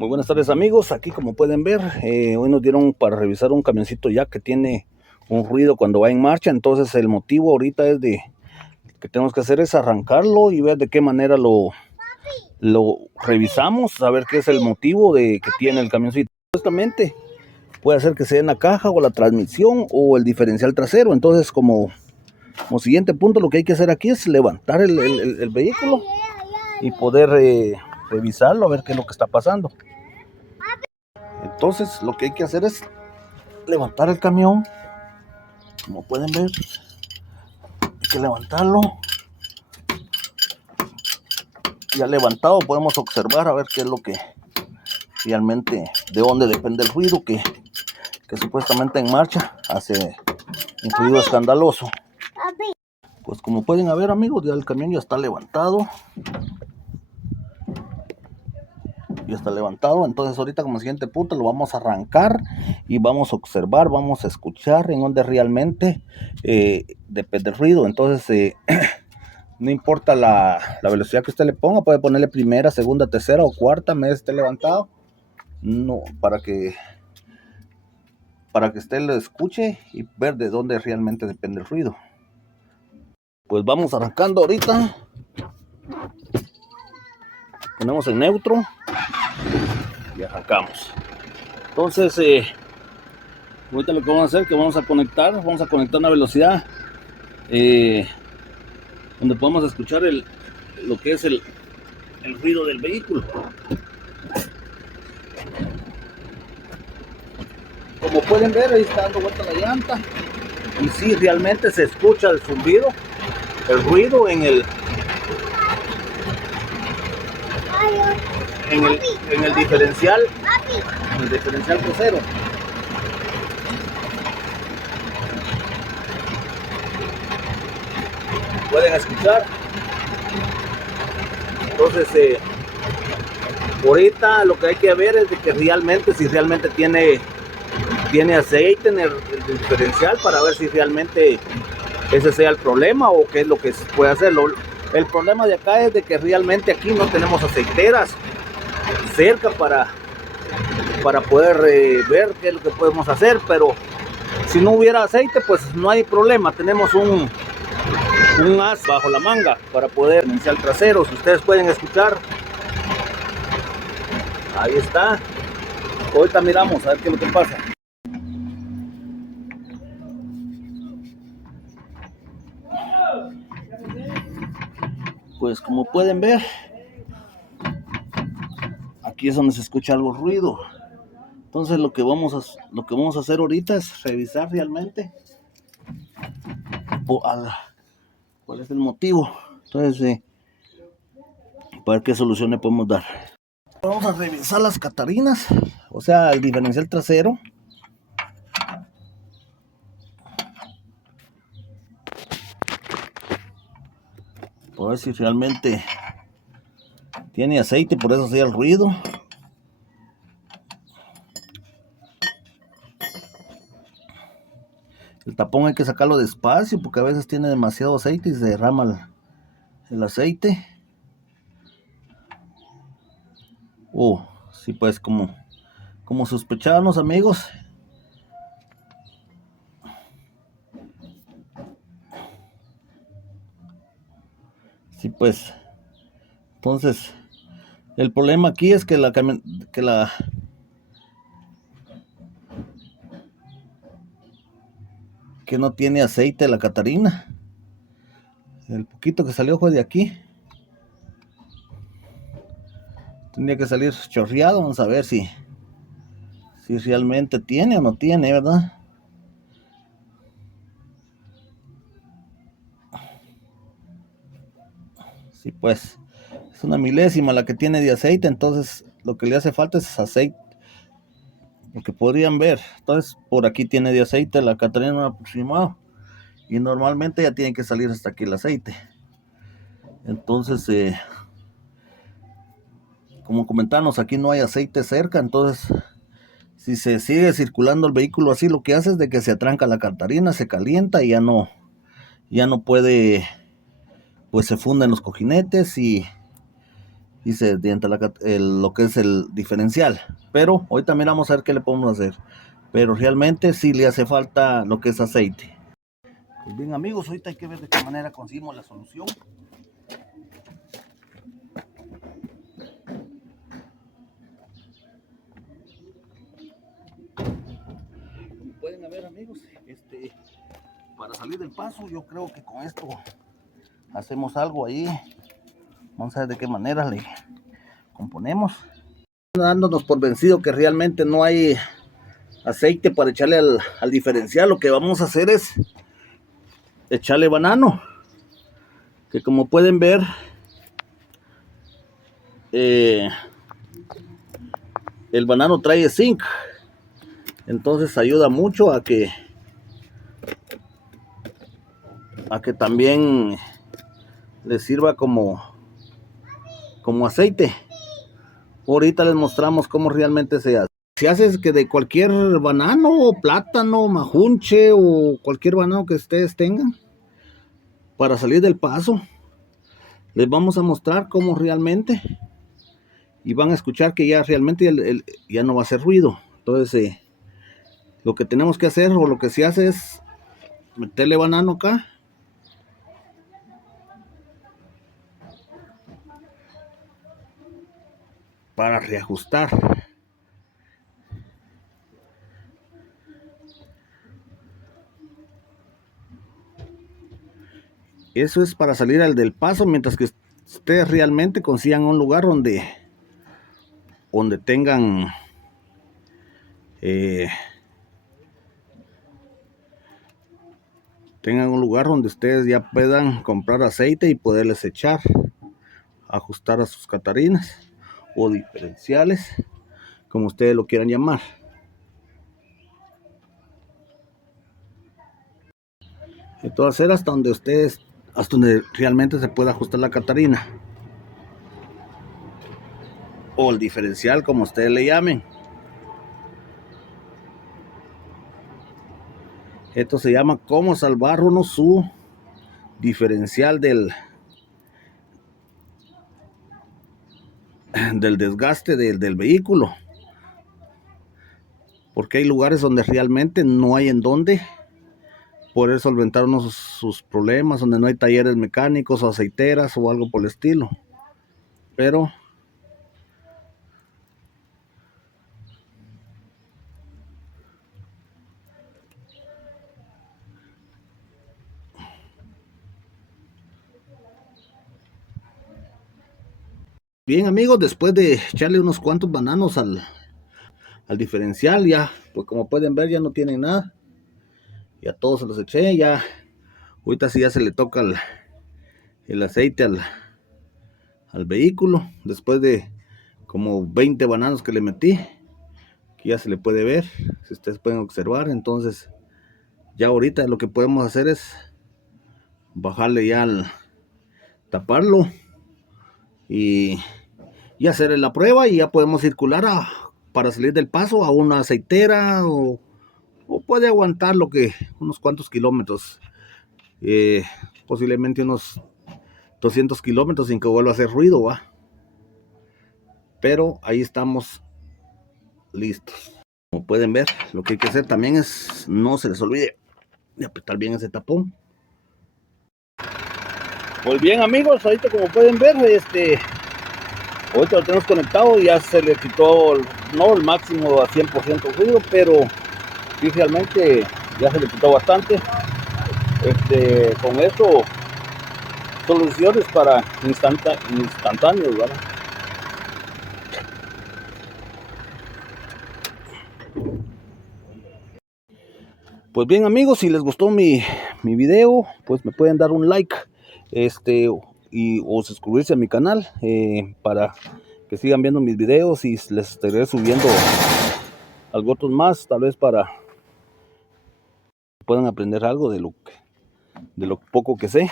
Muy buenas tardes amigos, aquí como pueden ver, hoy nos dieron para revisar un camioncito ya que tiene un ruido cuando va en marcha. Entonces el motivo ahorita es de que tenemos que hacer es arrancarlo y ver de qué manera lo revisamos, a ver qué es el motivo de que tiene el camioncito. Supuestamente puede ser que sea en la caja o la transmisión o el diferencial trasero. Entonces como siguiente punto lo que hay que hacer aquí es levantar el vehículo y poder revisarlo, a ver qué es lo que está pasando. Entonces lo que hay que hacer es levantar el camión. Como pueden ver, hay que levantarlo. Ya levantado podemos observar a ver qué es lo que realmente, de dónde depende el ruido que supuestamente en marcha hace un ruido escandaloso. Pues como pueden ver amigos, ya el camión ya está levantado. Ya está levantado. Entonces ahorita como siguiente punto lo vamos a arrancar y vamos a observar, vamos a escuchar en donde realmente depende el ruido. Entonces no importa la velocidad que usted le ponga, puede ponerle primera, segunda, tercera o cuarta, vez esté levantado, no, para que usted lo escuche y ver de dónde realmente depende el ruido. Pues vamos arrancando ahorita. Ponemos en neutro y arrancamos. Entonces ahorita lo que vamos a hacer es que vamos a conectar una velocidad donde podamos escuchar lo que es el ruido del vehículo. Como pueden ver, ahí está dando vuelta la llanta y sí, realmente se escucha el zumbido, el ruido en el diferencial, trasero. Pueden escuchar. Entonces ahorita lo que hay que ver es de que realmente, si realmente tiene aceite en el diferencial, para ver si realmente ese sea el problema o qué es lo que se puede hacer. El problema de acá es de que realmente aquí no tenemos aceiteras cerca para poder ver qué es lo que podemos hacer, pero si no hubiera aceite pues no hay problema. Tenemos un as bajo la manga para poder iniciar el trasero. Si ustedes pueden escuchar, ahí está. Ahorita miramos a ver qué es lo que pasa. Pues como pueden ver, aquí es donde se escucha algo ruido. Entonces lo que vamos a hacer ahorita es revisar realmente cuál es el motivo. Entonces para ver qué solución le podemos dar. Vamos a revisar las catarinas, o sea el diferencial trasero. Para ver si realmente tiene aceite, por eso hacía el ruido. El tapón hay que sacarlo despacio porque a veces tiene demasiado aceite y se derrama el aceite. Sí, pues como sospechábamos amigos. Sí, pues entonces el problema aquí es que que no tiene aceite la Catarina. El poquito que salió fue de aquí. Tendría que salir chorreado. Vamos a ver si realmente tiene o no tiene, ¿verdad? Sí, pues es una milésima la que tiene de aceite. Entonces lo que le hace falta es aceite, lo que podrían ver. Entonces por aquí tiene de aceite la Catarina aproximado, y normalmente ya tiene que salir hasta aquí el aceite. Entonces como comentamos, aquí no hay aceite cerca. Entonces si se sigue circulando el vehículo así, lo que hace es de que se atranca la Catarina, se calienta y ya no puede, pues se funden los cojinetes y y se desdienta lo que es el diferencial. Pero hoy también vamos a ver qué le podemos hacer. Pero realmente sí le hace falta lo que es aceite. Pues bien amigos, ahorita hay que ver de qué manera conseguimos la solución. Como pueden ver amigos, para salir del paso yo creo que con esto hacemos algo ahí. Vamos a ver de qué manera le componemos. Dándonos por vencido que realmente no hay aceite para echarle al diferencial. Lo que vamos a hacer es echarle banano, que como pueden ver el banano trae zinc, entonces ayuda mucho a que también le sirva como aceite. Ahorita les mostramos cómo realmente se hace. Se hace que de cualquier banano, plátano, majunche o cualquier banano que ustedes tengan, para salir del paso, les vamos a mostrar cómo realmente, y van a escuchar que ya realmente ya no va a hacer ruido. Entonces lo que tenemos que hacer, o lo que se hace, es meterle banano acá para reajustar. Eso es para salir al del paso, mientras que ustedes realmente consigan un lugar donde tengan un lugar donde ustedes ya puedan comprar aceite y poderles echar, ajustar a sus catarinas o diferenciales, como ustedes lo quieran llamar. Esto va a ser hasta donde realmente se pueda ajustar la catarina o el diferencial, como ustedes le llamen. Esto se llama cómo salvar uno su diferencial del desgaste del vehículo, porque hay lugares donde realmente no hay en dónde poder solventar sus problemas, donde no hay talleres mecánicos o aceiteras o algo por el estilo. Pero bien amigos, después de echarle unos cuantos bananos al diferencial, ya pues como pueden ver ya no tienen nada, ya todos se los eché. Ya ahorita sí ya se le toca el aceite al vehículo, después de como 20 bananos que le metí, que ya se le puede ver, si ustedes pueden observar. Entonces ya ahorita lo que podemos hacer es bajarle ya taparlo y hacerle la prueba, y ya podemos circular para salir del paso a una aceitera, o puede aguantar unos cuantos kilómetros, posiblemente unos 200 kilómetros sin que vuelva a hacer ruido, ¿va? Pero ahí estamos listos. Como pueden ver, lo que hay que hacer también es, no se les olvide de apretar bien ese tapón. Pues bien amigos, ahorita como pueden ver, ahorita lo tenemos conectado, ya se le quitó, no el máximo a 100% ruido, pero sí realmente ya se le quitó bastante. Con eso, soluciones para instantáneos, ¿verdad? Pues bien amigos, si les gustó mi video, pues me pueden dar un like, o suscribirse a mi canal, para que sigan viendo mis videos, y les estaré subiendo algo otros más, tal vez para que puedan aprender algo de lo poco que sé.